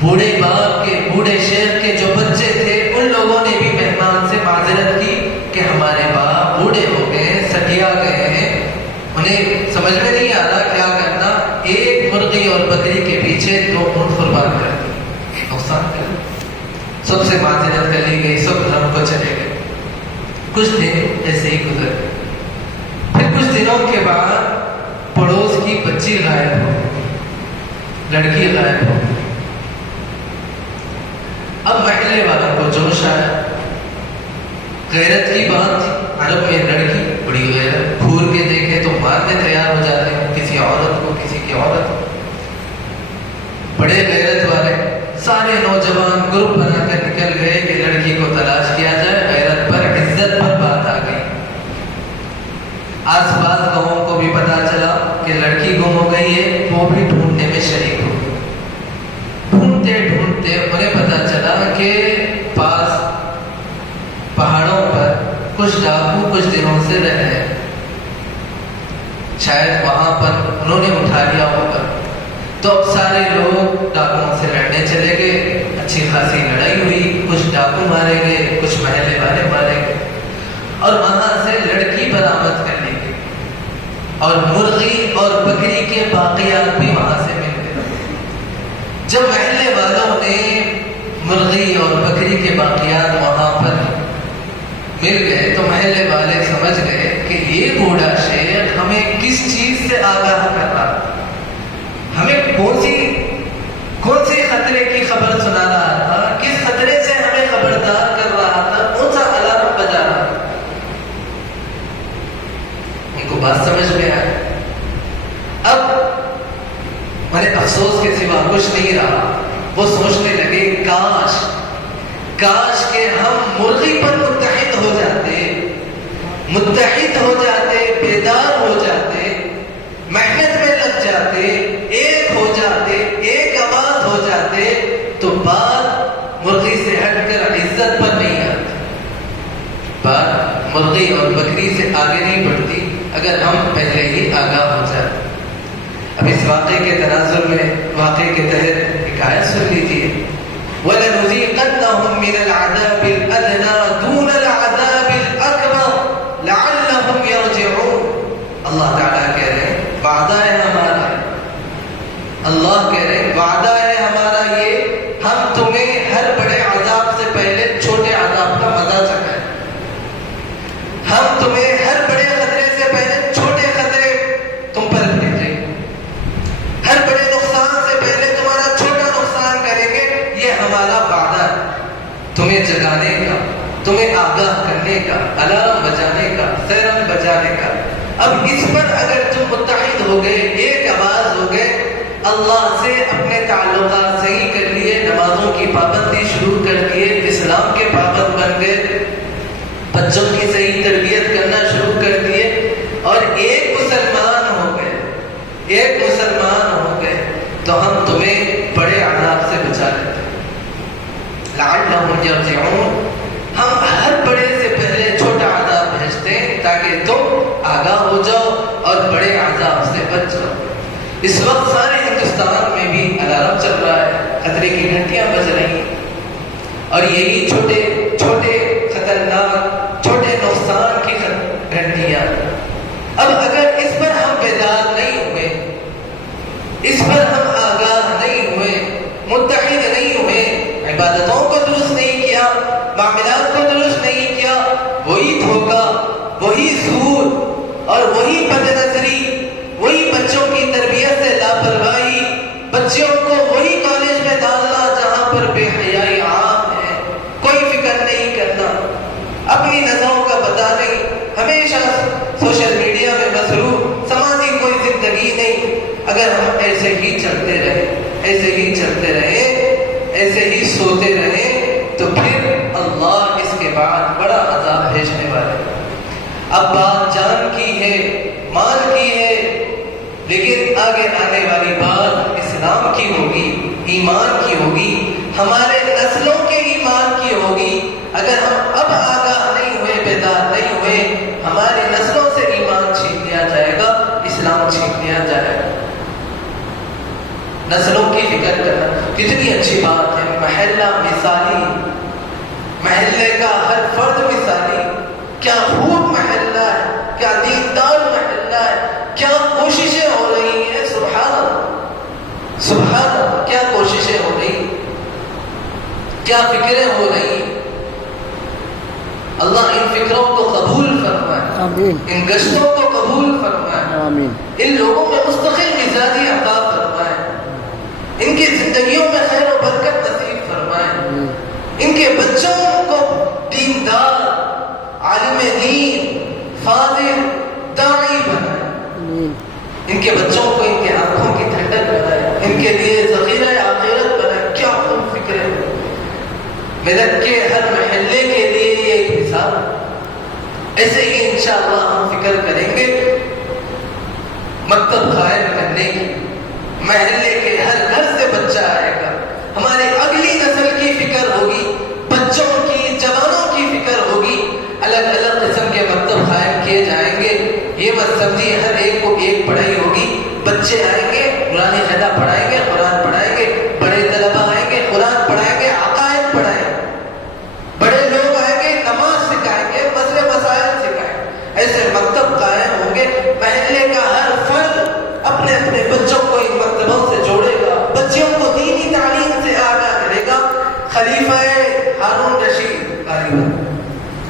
بوڑھے باپ کے، بوڑھے شیخ کے جو بچے تھے ان لوگوں نے بھی مہمان سے معذرت کی کہ ہمارے باپ بوڑھے ہو گئے، سٹیا گئے ہیں، انہیں سمجھ میں نہیں آ رہا کیا کرنا، ایک مرغی اور بکری کے پیچھے 2 اونٹ قربان کر دی، نقصان کر دی۔ سب سے معذرت کر لی گئی، سب گھر کو چلے گئے۔ کچھ دن ایسے ہی گزر گئے۔ پھر کچھ دنوں کے بعد پڑوس کی بچی غائب ہو گئی، لڑکی غائب ہو گئی۔ اب محلے والوں کو جوش آیا، غیرت کی بات تھی، عرب میں لڑکی بڑی غیرت، گھور کے دیکھے تو مارنے تیار ہو جاتے ہیں کسی عورت کو، کسی کی عورت کو۔ بڑے غیرت والے سارے نوجوان گروپ بنا کر نکل گئے کہ لڑکی کو تلاش کیا جائے۔ غیرت پر، عزت پر بات آ گئی۔ آس پاس گاؤں کو بھی پتا چلا کہ لڑکی گم ہو گئی ہے، وہ بھی ڈھونڈنے میں شریک ہو گئی۔ ڈھونڈتے ڈھونڈتے انہیں پتا چلا کہ پاس پہاڑوں پر کچھ ڈاکو کچھ دنوں سے رہ رہے ہیں، شاید وہاں پر انہوں نے اٹھا لیا ہوگا۔ تو اب سارے لوگ ڈاکوؤں سے لڑنے چلے گئے، اچھی خاصی لڑائی ہوئی، کچھ ڈاکو مارے گئے، کچھ محلے والے مارے گئے، اور وہاں سے لڑکی برآمد کر لی گئی، اور مرغی اور بکری کے باقیات بھی وہاں سے مل گئے۔ جب محلے والوں نے مرغی اور بکری کے باقیات وہاں پر مل گئے تو محلے والے سمجھ گئے کہ یہ بوڑھا شیر ہمیں کس چیز سے آگاہ کر رہا، ہمیں کون سی خطرے کی خبر سنا رہا تھا، کس خطرے سے ہمیں خبردار کر رہا تھا، کون سا الارم بجا رہا تھا۔ ان کو بات سمجھ میں آئی۔ اب انہیں افسوس کے سوا کچھ نہیں رہا، وہ سوچنے لگے کاش کہ ہم مرغی پر متحد ہو جاتے، بیدار ہو جاتے، محنت میں لگ جاتے، ایک ہو جاتے، ایک آواز ہو جاتے، تو بات مرغی سے ہٹ کر عزت پر نہیں آتی، بات مرغی اور بکری سے آگے نہیں بڑھتی اگر ہم پہلے ہی آگاہ ہو جاتے۔ اب اس واقعے کے تناظر میں واقعے کے تحت ایک آیت سن لیجیے، وَلَنُذِيقَنَّهُم مِّنَ الْعَذَابِ الْأَدْنَىٰ دُونَ الْعَذَابِ الْأَكْبَرِ لَعَلَّهُمْ يَرْجِعُونَ۔ اللہ تعالیٰ کہہ رہے ہیں وعدہ ہے ہمارا، اللہ کہہ رہے ہیں وعدہ ہے ہمارا یہ، ہم تمہیں ہر بڑے عذاب سے پہلے چھوٹے عذاب کا مزہ چکھائیں، ہم تمہیں ہر بڑے خطرے سے پہلے چھوٹے خطرے تم پر بھیجیں، ہر بڑے نقصان سے پہلے تمہارا چھوٹا نقصان کریں گے، یہ ہمارا وعدہ ہے، تمہیں جگانے کا، تمہیں آگاہ کرنے کا، الارم بجانے کا، سیرن بجانے کا۔ اب اس پر اگر تم متحد ہو گئے، ایک آواز ہو گئے، اللہ سے اپنے تعلقات صحیح کر لیے، نمازوں کی پابندی شروع کر دیے، اسلام کے پابند بن گئے، بچوں کی صحیح تربیت کرنا شروع کر دیے، اور ایک مسلمان ہو گئے تو ہم تمہیں بڑے عذاب سے بچا لیتے ہیں۔ لعلہم یرجعون، ہم ہر بڑے سے پہلے چھوٹا عذاب بھیجتے ہیں تاکہ تم آگاہ ہو جاؤ اور بڑے عذاب سے بچ جاؤ۔ اس وقت سارے ہندوستان میں بھی الارم چل رہا ہے، خطرے کی گھنٹیاں بج رہی ہیں، اور یہی چھوٹے خطرناک چھوٹے نقصان کی گھنٹیاں۔ اب اگر اس پر ہم بیدار نہیں ہوئے، اس پر ہم آگاہ نہیں ہوئے، متحد نہیں ہوئے، عبادتوں کو درست نہیں کیا، معاملات کو درست نہیں کیا، وہی دھوکہ، وہی سود اور وہی بد نظری، وہی بچوں کی تربیت سے لاپرواہی، بچوں کو وہی کالج میں ڈالنا جہاں پر بے حیائی عام ہے، کوئی فکر نہیں کرنا، اپنی نظروں کا پتہ نہیں، ہمیشہ سوشل میڈیا میں مصروف، سماجی کوئی زندگی نہیں۔ اگر ہم ایسے ہی چلتے رہے، ایسے ہی سوتے رہے، تو پھر اللہ اس کے بعد بڑا عذاب بھیجنے والے۔ اب بات جان کی ہے، مال کی ہے، لیکن آگے آنے والی بات اسلام کی ہوگی، ایمان کی ہوگی، ہمارے نسلوں کے ایمان کی ہوگی۔ اگر ہم اب آگاہ نہیں ہوئے، بیدار نہیں ہوئے، ہماری نسلوں سے ایمان چھین لیا جائے گا، اسلام چھین لیا جائے گا۔ نسلوں کی فکر کرنا کتنی اچھی بات ہے، محلہ مثالی، محلے کا ہر فرد مثالی، کیا خوب محلہ ہے، کیا دیندار محلہ ہے، کیا کوششیں ہو رہی ہیں، سبحان اللہ، کیا کوششیں ہو رہی، کیا فکریں ہو رہی۔ اللہ ان فکروں کو قبول فرمائے، آمین، ان گشتوں کو قبول فرمائے، آمین، ان لوگوں میں مستقل مزاجی عطا فرمائے، ان کی زندگیوں میں خیر و برکت نصیب فرمائے، ان کے بچوں کو دیندار، عالم دین، فاضل، داعی بنائے، ان کے بچوں کو ان کے آنکھوں کی ٹھنڈک بنائے، ان کے لیے ذخیرہ آخرت بنائے۔ کیا خوب فکر ہے، ملت کے ہر محلے کے لیے یہ ایک مثال۔ ایسے ہی انشاءاللہ ہم فکر کریں گے، مکتب قائم کرنے کی، محلے کے ہر گھر سے بچہ آئے گا، ہماری اگلی نسل کی فکر ہوگی، بچوں کی، جوانوں کی فکر ہوگی، الگ الگ قسم کے مکتب قائم کیے جائیں گے۔ یہ مت سمجھیے ہر ایک کو ایک پڑھائی ہوگی، بچے آئیں گے قرآن قاعدہ پڑھائیں گے، قرآن پڑھائیں گے، بڑے طلبا آئیں گے قرآن پڑھائیں گے، عقائد پڑھائیں گے، بڑے لوگ آئیں گے نماز سکھائیں گے، مسئلے مسائل سکھائیں گے۔ ایسے مکتب قائم ہوں گے، محلے کا ہر فرد اپنے اپنے بچوں کو ان مکتبوں سے جوڑے گا، بچوں کو دینی تعلیم سے آگاہ کرے گا۔ خلیفہ ہارون رشید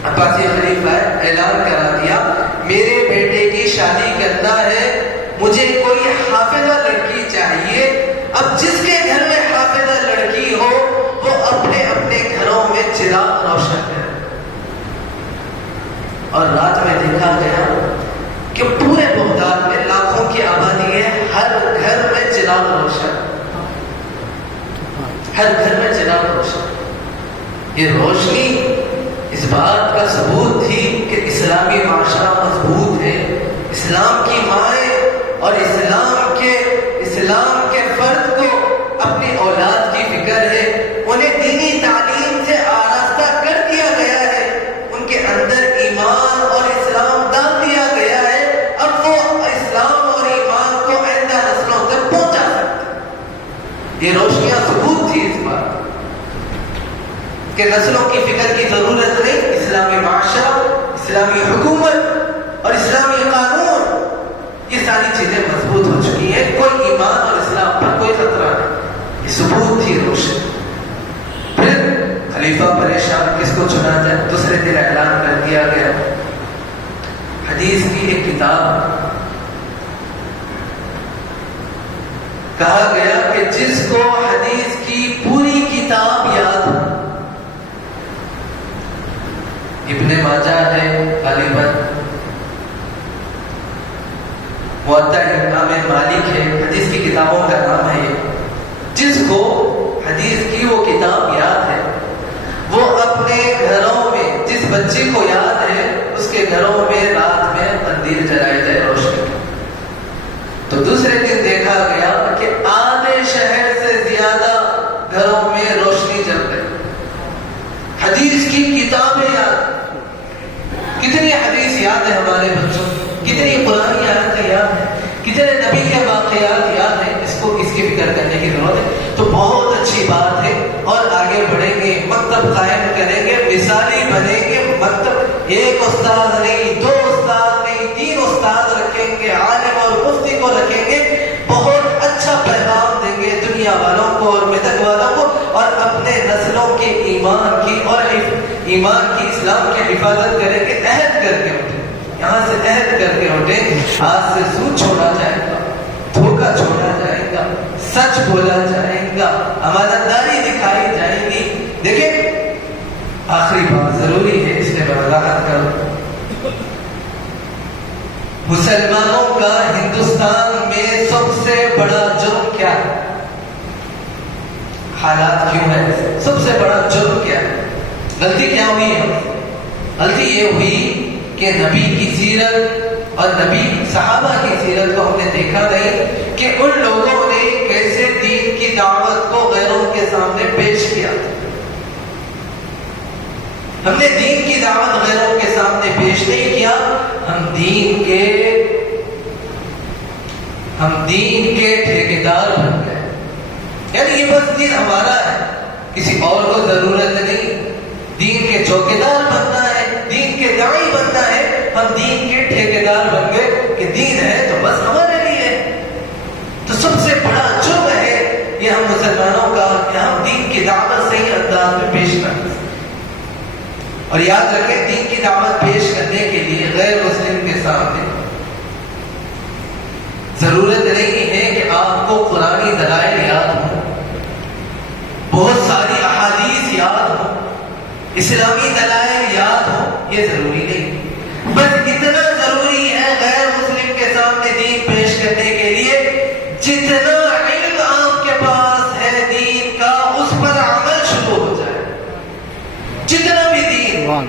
عباسی خلیفہ اعلان کرا دیا، میرے بیٹے کی شادی کرنا ہے، مجھے کوئی حافظہ لڑکی چاہیے۔ اب جس کے گھر میں حافظہ لڑکی ہو وہ اپنے اپنے گھروں میں چراغ روشن کرے۔ اور رات میں دیکھا گیا کہ پورے بغداد میں لاکھوں کی آبادی ہے، ہر گھر میں چراغ روشن، ہر گھر میں چراغ روشن۔ یہ روشنی اس بات کا ثبوت تھی کہ اسلامی معاشرہ مضبوط ہے، اسلام کی مائیں اور اسلام کے فرد کو اپنی اولاد کی فکر ہے، انہیں دینی تعلیم سے آراستہ کر دیا گیا ہے، ان کے اندر ایمان اور اسلام ڈال دیا گیا ہے، اب وہ اسلام اور ایمان کو آئندہ نسلوں تک پہنچا سکتے۔ یہ روشنیاں ثبوت تھی اس بات کہ نسلوں کی فکر کی ضرورت نہیں، اسلامی معاشرہ، اسلامی حکومت اور اسلامی قانون، یہ ساری چیزیں مضبوط ہو چکی ہیں، کوئی ایمان اور اسلام پر کوئی خطرہ نہیں، یہ ثبوت تھی روشن۔ پھر خلیفہ پریشان، کس کو چنا جائے؟ دوسرے دن اعلان کر دیا گیا، حدیث کی ایک کتاب، کہا گیا کہ جس کو حدیث کی پوری کتاب یاد ہو، ابن ماجہ ہے غالباً، موطا امام مالک ہے، حدیث کی کتابوں کا نام ہے یہ، جس کو حدیث کی وہ کتاب یاد ہے وہ اپنے گھروں میں، جس بچے کو یاد ہے اس کے گھروں میں رات میں قندیل جلائے جائے روشنی۔ تو دوسرے دن دیکھا گیا کہ آدھے شہر سے زیادہ گھروں میں روشنی جل گئی، حدیث کی کتابیں یاد۔ کتنی حدیث یاد ہے ہمارے بچوں، کتنی قرآن آیتیں یاد ہیں، کتنے نبی کے واقعات یاد ہیں، اس کی فکر کرنے کی ضرورت ہے۔ تو بہت اچھی بات ہے، اور آگے بڑھیں گے، مکتب قائم کریں گے، مثالی بنیں گے، مکتب ایک استاد نہیں، دو استاد نہیں، 3 استاد رکھیں گے، عالم اور مفتی کو رکھیں گے، بہت اچھا پیغام دیں گے دنیا والوں کو اور ملت والوں کو، اور اپنے نسلوں کے ایمان کی اور اسلام کی حفاظت کریں گے۔ عہد کر کے اٹھیں، یہاں سے عہد کر کے اٹھیں، آج سے سود چھوڑا جائے گا، دھوکہ چھوڑا جائے گا، سچ بولا جائے گا، امانتداری دکھائی جائے گی۔ دیکھیں آخری بات ضروری ہے، اس میں میں وضاحت کروں، مسلمانوں کا ہندوستان میں سب سے بڑا جرم کیا ہے؟ حالات کیوں ہے؟ سب سے بڑا جرم کیا ہے؟ غلطی کیا ہوئی ہے؟ غلطی یہ ہوئی کہ نبی کی سیرت اور نبی صحابہ کی سیرت کو ہم نے دیکھا نہیں کہ ان لوگوں نے کیسے دین کی دعوت کو غیروں کے سامنے پیش کیا۔ ہم نے دین کی دعوت غیروں کے سامنے پیش نہیں کیا، ہم دین کے ٹھیکیدار بن گئے، یعنی یہ بس دین ہمارا ہے، کسی اور کو ضرورت نہیں، دین کے چوکیدار بننا ہے، دین کے داعی بننا ہے، ہم دین کے ٹھیکیدار بن گئے کہ دین ہے تو بس ہمارے لیے ہے۔ تو سب سے بڑا جرم ہے یہ ہم مسلمانوں کا کہ ہم دین کی دعوت صحیح انداز میں پیش کریں، اور یاد رکھیں دین کی دعوت پیش کرنے کے لیے غیر مسلم کے سامنے ضرورت نہیں ہے کہ آپ کو قرآنی دلائل یاد ہو، بہت ساری احادیث یاد ہو، اسلامی دلائل یاد ہو، یہ ضروری نہیں، بس اتنا ضروری ہے غیر مسلم کے سامنے دین پیش کرنے کے لیے جتنا علم آپ کے پاس ہے دین کا اس پر عمل شروع ہو جائے، جتنا بھی دین۔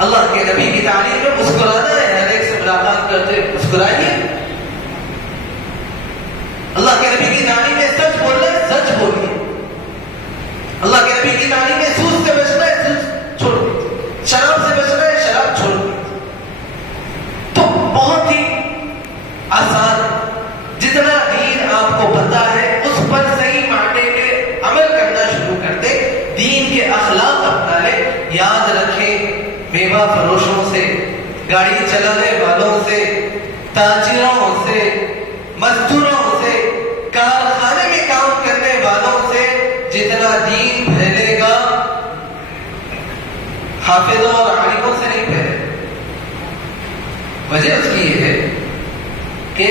اللہ کے نبی کی تعلیم میں مسکرانا ہے، ہر ایک سے ملاقات کرتے مسکرائیے، آسان. جتنا دین آپ کو پتا ہے اس پر صحیح معنی میں عمل کرنا شروع کر دے, دین کے اخلاق اپنا لے. یاد رکھیں میوہ فروشوں سے, گاڑی چلانے والوں سے, تاجروں سے, مزدوروں سے, کارخانے میں کام کرنے والوں سے جتنا دین پھیلے گا حافظوں اور عالموں سے نہیں پھیلے. وجہ اس کی یہ ہے کہ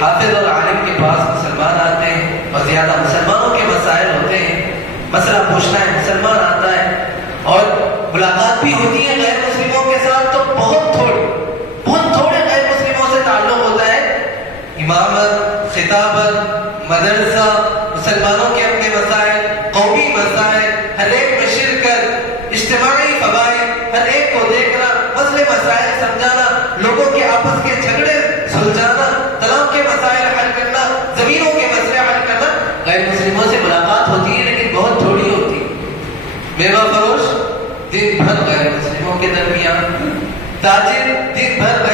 حافظ اور عالم کے پاس مسلمان آتے ہیں اور زیادہ مسلمانوں کے مسائل ہوتے ہیں, مسئلہ پوچھنا ہے مسلمان آتا ہے, اور ملاقات بھی ہوتی ہے غیر مسلموں کے ساتھ تو بہت تھوڑے غیر مسلموں سے تعلق ہوتا ہے. امامت, خطابت, مدرسہ, مسلمانوں کے اپنے مسائل, قومی مسائل, ہر ایک میں شرکت, اجتماعی فوائد, ہر ایک کو دیکھنا, مسئلے مسائل سمجھانا, لوگوں کے آپس کے جھگڑے سلجھانا, طلاق کے مسائل حل کرنا, زمینوں کے مسئلے حل کرنا. غیر مسلموں سے ملاقات ہوتی ہے لیکن بہت تھوڑی ہوتی. میوہ فروش دن بھر غیر مسلموں کے درمیان, تاجر دن بھر